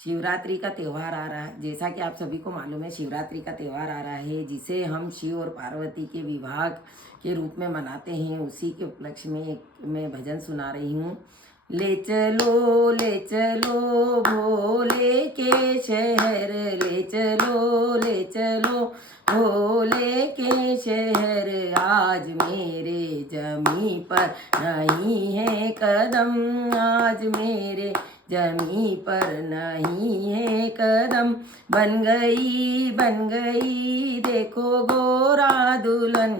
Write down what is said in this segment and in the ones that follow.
शिवरात्रि का त्यौहार आ रहा है। जैसा कि आप सभी को मालूम है, शिवरात्रि का त्यौहार आ रहा है, जिसे हम शिव और पार्वती के विवाह के रूप में मनाते हैं। उसी के उपलक्ष्य में एक मैं भजन सुना रही हूँ। ले चलो भोले के शहर, ले चलो भोले के शहर। आज मेरे जमी पर नहीं है कदम, आज मेरे जमी पर नहीं है कदम। बन गई देखो गोरा दुल्हन,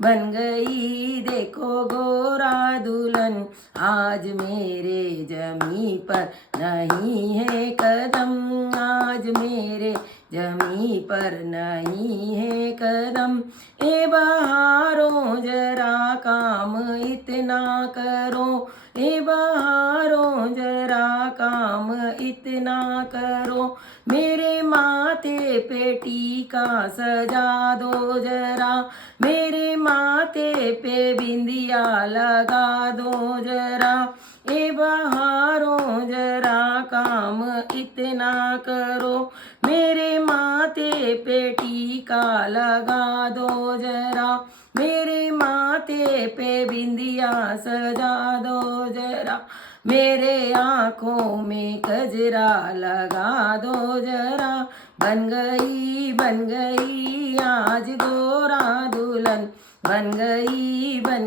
बन गई देखो गोरा दुल्हन। आज मेरे जमी पर नहीं है कदम, आज मेरे जमी पर नहीं है कदम। ए बहारों जरा काम इतना करो, ए बहारों जरा काम इतना करो। मेरे माथे पे टीका सजा दो जरा, मेरे माथे पे बिंदिया लगा दो जरा। ए बहारों जरा काम इतना करो, मेरे माथे पे टीका लगा दो जरा, मेरे माथे पे बिंदिया सजा दो जरा। मेरे आँखों में गजरा लगा दो जरा। बन गई आज गोरा दुल्हन, बन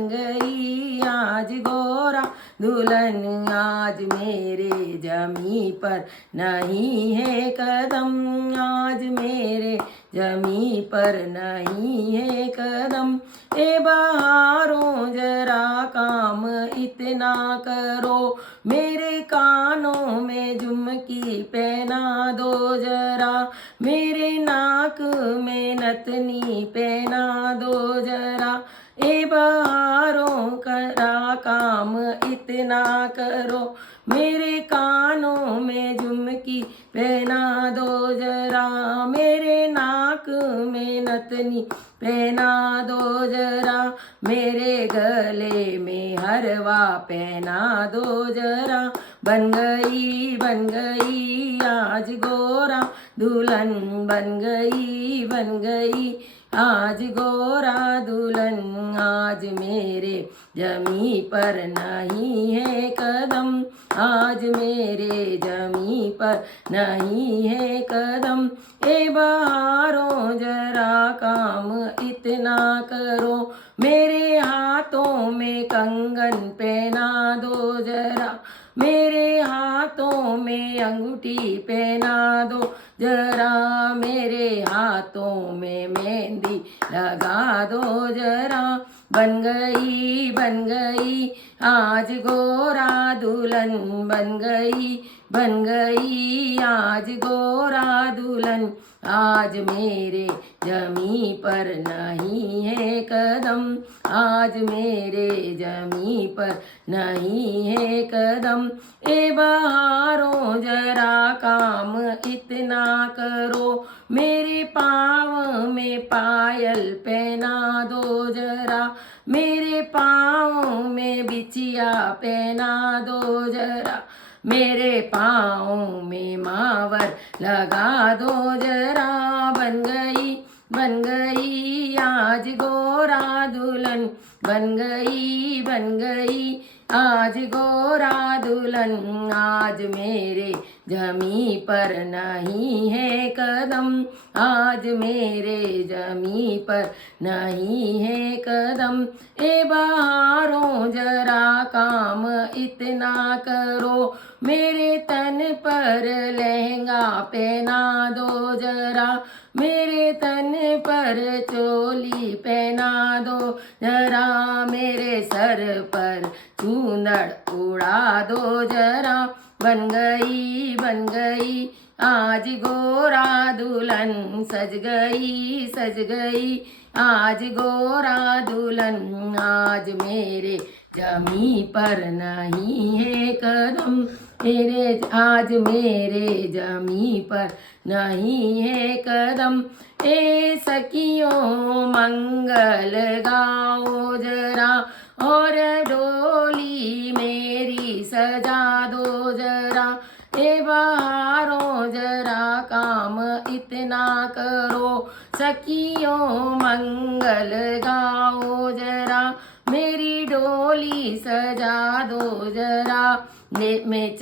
गई आज गोरा दुल्हन। आज मेरे जमी पर नहीं है कदम, आज मेरे जमी पर नहीं है कदम। ए बहारों जरा काम इतना करो, मेरे कानों में झुमकी पहना दो जरा, मेरे नाक में नथनी पहना दो जरा। ए बहारों करा काम इतना करो, मेरे कानों में झुमकी पहना दो जरा, मेरे नाक में नथनी पहना दो जरा, मेरे गले में हरवा पहना दो जरा। बन गई आज गोरा दुल्हन, बन गई आज गोरा दुल्हन। आज मेरे जमी पर नहीं है कदम, आज मेरे जमी पर नहीं है कदम। ए बहारों जरा काम इतना करो, मेरे हाथों में कंगन पहना दो जरा, मेरे हाथों में अंगूठी पहना दो जरा, मेरे हाथों में मेहंदी लगा दो जरा। बन गई आज गोरा दुल्हन, बन गई आज गोरा दुल्हन। आज मेरे जमी पर नहीं है कदम, आज मेरे जमी पर नहीं है कदम। ए बहारों जरा काम इतना करो, मेरे पाँव में पायल पहना दो जरा, मेरे पाँव में बिछिया पहना दो जरा, मेरे पाँव में मावर लगा दो जरा। बन गई आज गोरा दुल्हन, बन गई आज गोरा दुल्हन। आज मेरे जमी पर नहीं है कदम, आज मेरे जमी पर नहीं है कदम। ए बहारों जरा काम इतना करो, मेरे तन पर लहंगा पहना दो जरा, मेरे तन पर चोली पहना दो जरा, मेरे सर पर चूनड़ उड़ा दो जरा। बन गई आज गोरा दुल्हन, सज गई आज गोरा दुल्हन। आज मेरे जमी पर नहीं है कदम, आज मेरे जमी पर नहीं है कदम। ए सखियों मंगल गाओ जरा, और डोली मेरी सजा दो जरा, ए बहारों जरा काम इतना करो, सखियों मंगल गाओ जरा, मेरी डोली सजा दो जरा। मैं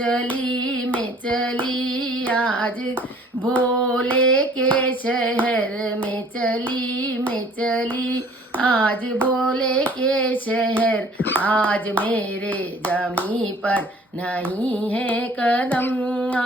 चली आज भोले के शहर में चली, मैं चली आज भोले के शहर। आज मेरे जमी पर नहीं है कदम,